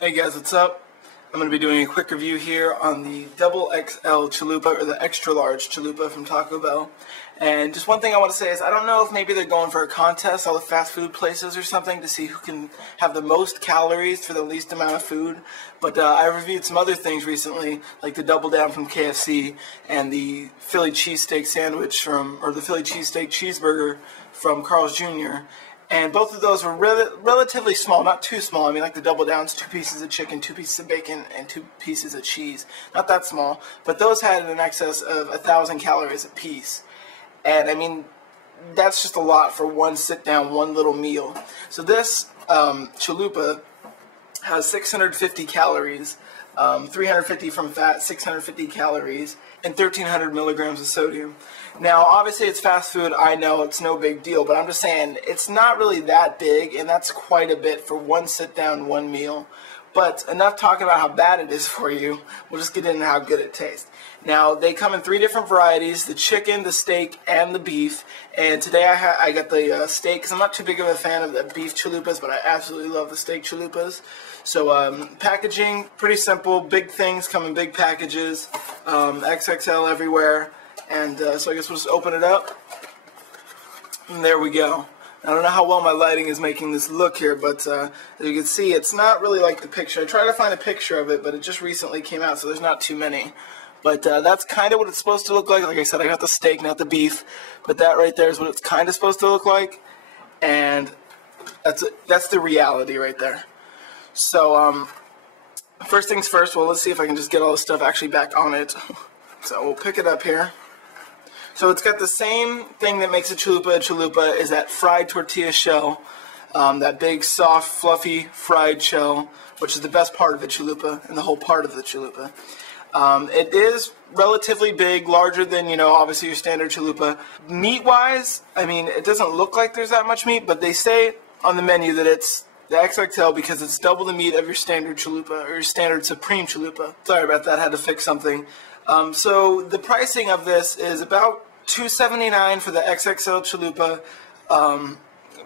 Hey guys, what's up? I'm going to be doing a quick review here on the XXL Chalupa, or the extra large Chalupa from Taco Bell. And just one thing I want to say is I don't know if maybe they're going for a contest, all the fast food places or something, to see who can have the most calories for the least amount of food. But I reviewed some other things recently, like the Double Down from KFC and the Philly cheesesteak sandwich or the Philly cheesesteak cheeseburger from Carl's Jr. And both of those were relatively small, not too small. I mean, like the Double Downs, 2 pieces of chicken, 2 pieces of bacon, and 2 pieces of cheese. Not that small, but those had an excess of 1,000 calories a piece. And I mean, that's just a lot for one sit-down, one little meal. So this Chalupa has 650 calories, 350 from fat, 650 calories, and 1,300 milligrams of sodium. Now, obviously, it's fast food. I know it's no big deal, but I'm just saying it's not really that big, and that's quite a bit for one sit-down, one meal. But enough talking about how bad it is for you. We'll just get into how good it tastes. Now, they come in 3 different varieties: the chicken, the steak, and the beef. And today I got the steak, because I'm not too big of a fan of the beef chalupas, but I absolutely love the steak chalupas. So packaging, pretty simple. Big things come in big packages. XXL everywhere. And so I guess we'll just open it up. And there we go. I don't know how well my lighting is making this look here, but as you can see, it's not really like the picture. I tried to find a picture of it, but it just recently came out, so there's not too many. But that's kind of what it's supposed to look like. Like I said, I got the steak, not the beef. But that right there is what it's kind of supposed to look like. And that's the reality right there. So first things first, well, let's see if I can just get all the stuff actually back on it. So we'll pick it up here. So it's got the same thing that makes a chalupa is that fried tortilla shell, that big, soft, fluffy, fried shell, which is the best part of the chalupa and the whole part of the chalupa. It is relatively big, larger than, obviously your standard chalupa. Meat-wise, I mean, it doesn't look like there's that much meat, but they say on the menu that it's the XXL because it's double the meat of your standard chalupa, or your standard supreme chalupa. Sorry about that, had to fix something. So the pricing of this is about $2.79 for the XXL Chalupa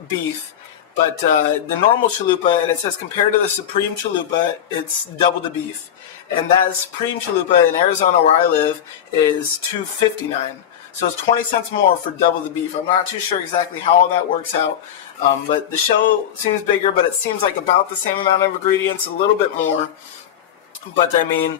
beef, but the normal Chalupa, and it says compared to the Supreme Chalupa, it's double the beef. And that Supreme Chalupa in Arizona, where I live, is $2.59. So it's 20 cents more for double the beef. I'm not too sure exactly how all that works out, but the shell seems bigger, but it seems like about the same amount of ingredients, a little bit more. But I mean,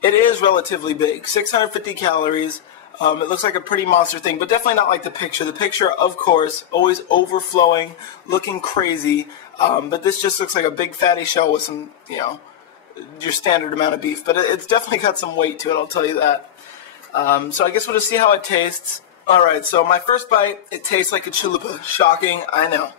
it is relatively big, 650 calories. It looks like a pretty monster thing, but definitely not like the picture. The picture, of course, always overflowing, looking crazy, but this just looks like a big fatty shell with some, your standard amount of beef. But it's definitely got some weight to it, I'll tell you that. So I guess we'll just see how it tastes. Alright, so my first bite, it tastes like a chalupa. Shocking, I know.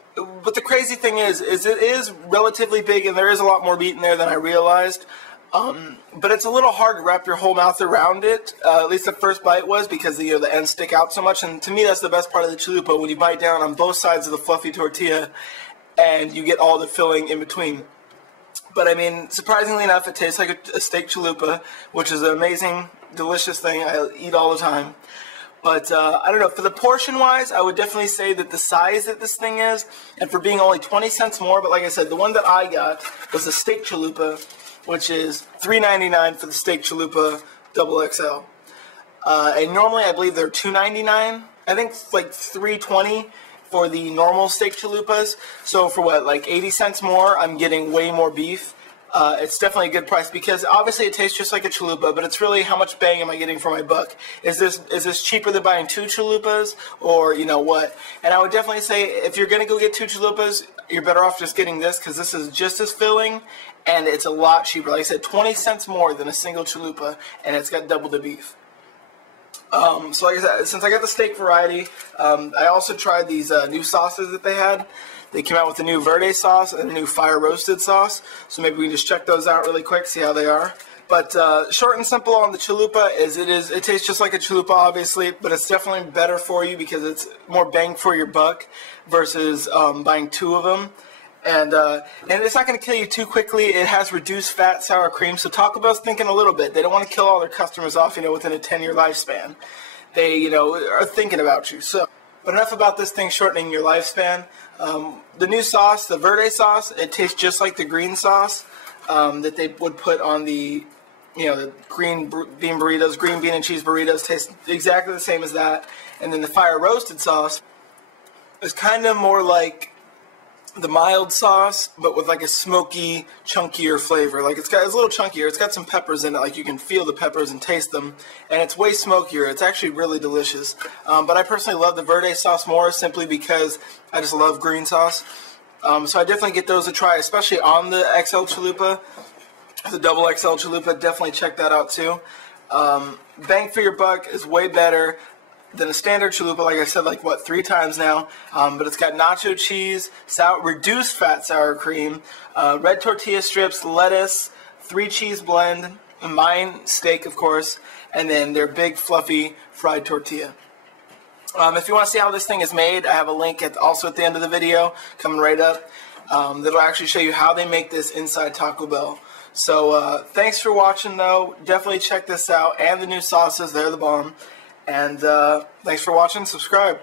But the crazy thing is it is relatively big, and there is a lot more meat in there than I realized. But it's a little hard to wrap your whole mouth around it. At least the first bite was, because the ends stick out so much. And to me, that's the best part of the chalupa, when you bite down on both sides of the fluffy tortilla and you get all the filling in between. But I mean, surprisingly enough, it tastes like a steak chalupa, which is an amazing, delicious thing I eat all the time. But I don't know, for the portion-wise, I would definitely say that the size that this thing is, and for being only 20 cents more, but like I said, the one that I got was the steak chalupa, which is $3.99 for the steak chalupa XXL. And normally I believe they're $2.99. I think it's like $3.20 for the normal steak chalupas. So for what, like 80 cents more, I'm getting way more beef. It's definitely a good price, because obviously it tastes just like a chalupa, but it's really how much bang am I getting for my buck? Is this cheaper than buying 2 chalupas, or what? And I would definitely say, if you're going to go get 2 chalupas, you're better off just getting this, because this is just as filling, and it's a lot cheaper. Like I said, 20 cents more than a single chalupa, and it's got double the beef. So like I said, since I got the steak variety, I also tried these new sauces that they had. They came out with a new Verda sauce and a new fire roasted sauce, so maybe we can just check those out really quick, see how they are. But short and simple on the chalupa is it tastes just like a chalupa, obviously, but it's definitely better for you because it's more bang for your buck versus buying 2 of them. And it's not going to kill you too quickly. It has reduced fat sour cream, so Taco Bell's thinking a little bit. They don't want to kill all their customers off, within a 10-year lifespan. They, are thinking about you. So, but enough about this thing shortening your lifespan. The new sauce, the Verda sauce, it tastes just like the green sauce. that they would put on the, the green bean burritos, green bean and cheese burritos taste exactly the same as that. And then the fire roasted sauce is kind of more like the mild sauce, but with like a smoky, chunkier flavor. Like it's a little chunkier. It's got some peppers in it. Like you can feel the peppers and taste them, and it's way smokier. It's actually really delicious. But I personally love the Verda sauce more, simply because I just love green sauce. So I definitely get those a try, especially on the XL Chalupa, the double XL Chalupa. Definitely check that out too. Bang for your buck is way better than a standard chalupa, like I said, 3 times now. But it's got nacho cheese, reduced fat sour cream, red tortilla strips, lettuce, 3 cheese blend, mine steak, of course, and then their big fluffy fried tortilla. If you want to see how this thing is made, I have a link also at the end of the video coming right up. That'll actually show you how they make this inside Taco Bell. So thanks for watching, though. Definitely check this out, and the new sauces. They're the bomb. And thanks for watching. Subscribe.